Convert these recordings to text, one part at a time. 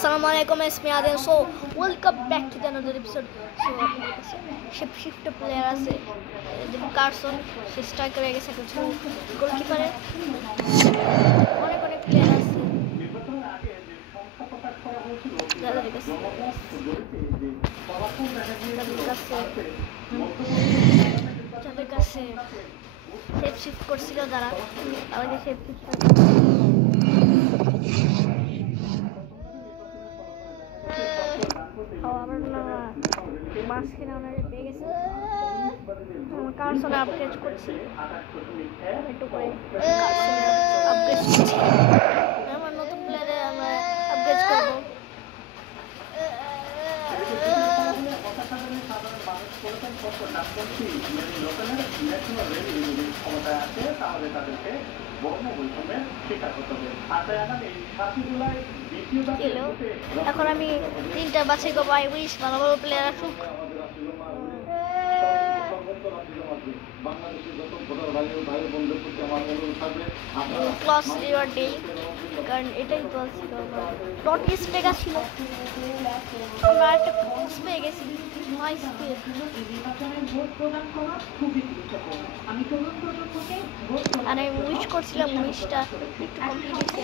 Assalamualaikum, it's me Adil. So welcome back to another episode. So shift player আছে যেমন Carson সে striker হয়ে গেছে, কিছু গোলকিপারে অনেক প্লেয়ার আছে যাদের কাছে সেফ শিফট করছিল যারা আমাদের সেফ শিফট মাঝখানে ওনারে পেয়ে গেছে। কার্সনে আপগ্রেড করছি, একটু করে কার্সনে আপগ্রেড করছি। আমার নতুন প্লেয়ারে আমরা আপগ্রেড করবো। এখন আমি 3টা বাছাই করবো। আই উইশ ভালো ভালো প্লেয়ার আসুক। প্লাস রিওয়ার্ড দেই, কারণ এটাই প্লাস ছিল। ডট স্পেগা ছিল, আমরা একটা কোর্স পেয়ে গেছি। আর আমি উইশ করছিলাম, উইশটা একটু কমপ্লিট হয়েছে।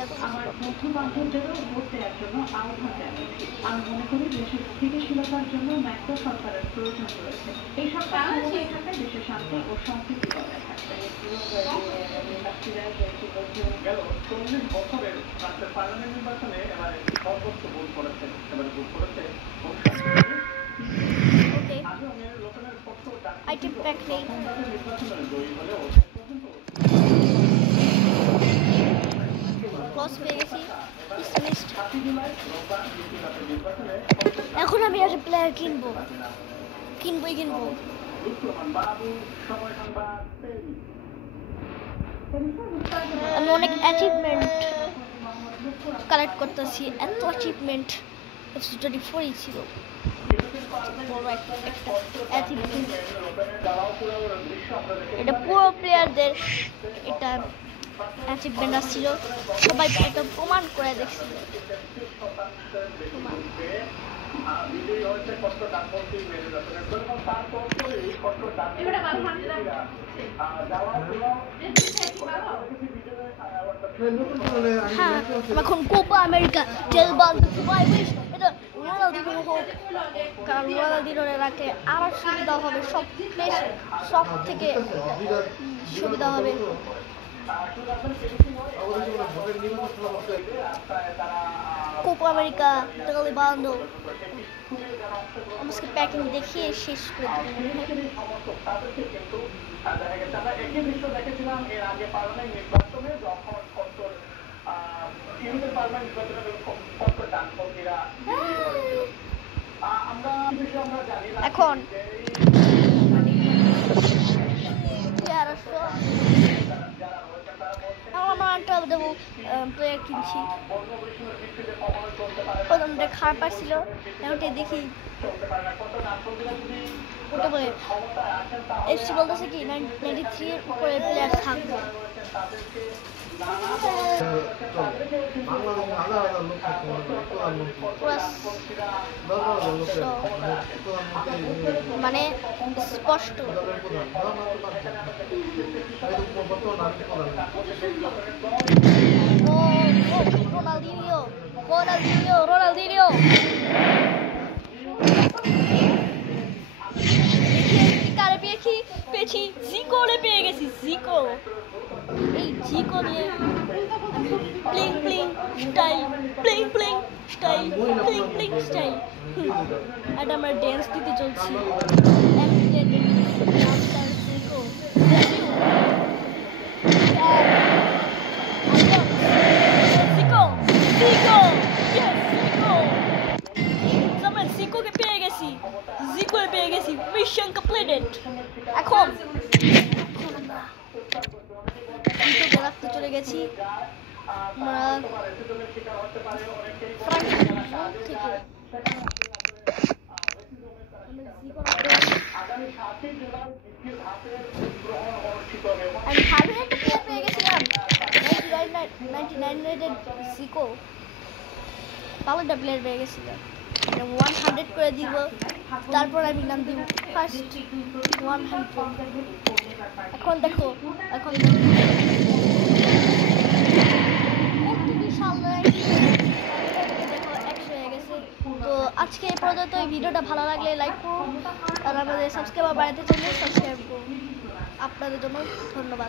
আমি মনে করি দেশের স্থিতিশীলতার জন্য ন্যায্য সরকারের প্রয়োজন রয়েছে। এই সরকার থাকলে দেশের শান্তি ও সম্প্রীতি বজায় থাকবে। গেল 40 বছরের পার্লামেন্ট নির্বাচনে এবারে সর্বোচ্চ ভোট করেছে। এবারে ভোট করেছে এখন আমি একটা প্লেয়ার কিনবো। আমি অনেক অ্যাচিভমেন্ট কালেক্ট করতেছি। এত অ্যাচিভমেন্ট F24 ছিল, এটা পুরো প্লেয়ারদের এটা অ্যাচিভমেন্ট আসছিল। সবাই এটা প্রমাণ করে দেখছিল। হ্যাঁ, এখন কোপা আমেরিকা এটা রোনালদিনো হোক, কারণ রোনালদিনোর রাখলে আবার সুবিধা হবে, সব থেকে সুবিধা হবে। কোপা আমেরিকা তালিবানো আমাকে প্যাকিং দেখিয়ে শেষ করে এখন দেবো প্লেয়ার কিনছি। প্রথমটা খারাপ আসছিল, এখন দেখি ওটা বলে এফসি বলতেছে কি 93 এর উপরে প্লেয়ার থাকবে। মানে স্পষ্ট রোনালদিনিও কারে পেয়েছি জিকোরে পেয়ে গেছি। এই জিকো নিয়ে প্লিং স্টাইল আর আমরা ড্যান্স দিতে চলছি। পেয়ে গেছি মিশন কমপ্লিটেড। এখন রাখতে চলে গেছি আমি ভালো একটা প্লেয়ার পেয়ে গেছিলাম 99 রেটেড জিকো। ভালো একটা প্লেয়ার পেয়ে গেছি 100 করে দিব, তারপর আমি নাম দিব ফার্স্ট 100। এখন দেখো কত বিশাল দেখো 100 হয়ে গেছে। তো আজকে এই পর্যন্ত, এই ভিডিওটা ভালো লাগলে লাইক করুন আর আমাদের সাবস্ক্রাইবার বাড়াতে চাইলে সাবস্ক্রাইব করুন। আপনাদের জন্য ধন্যবাদ।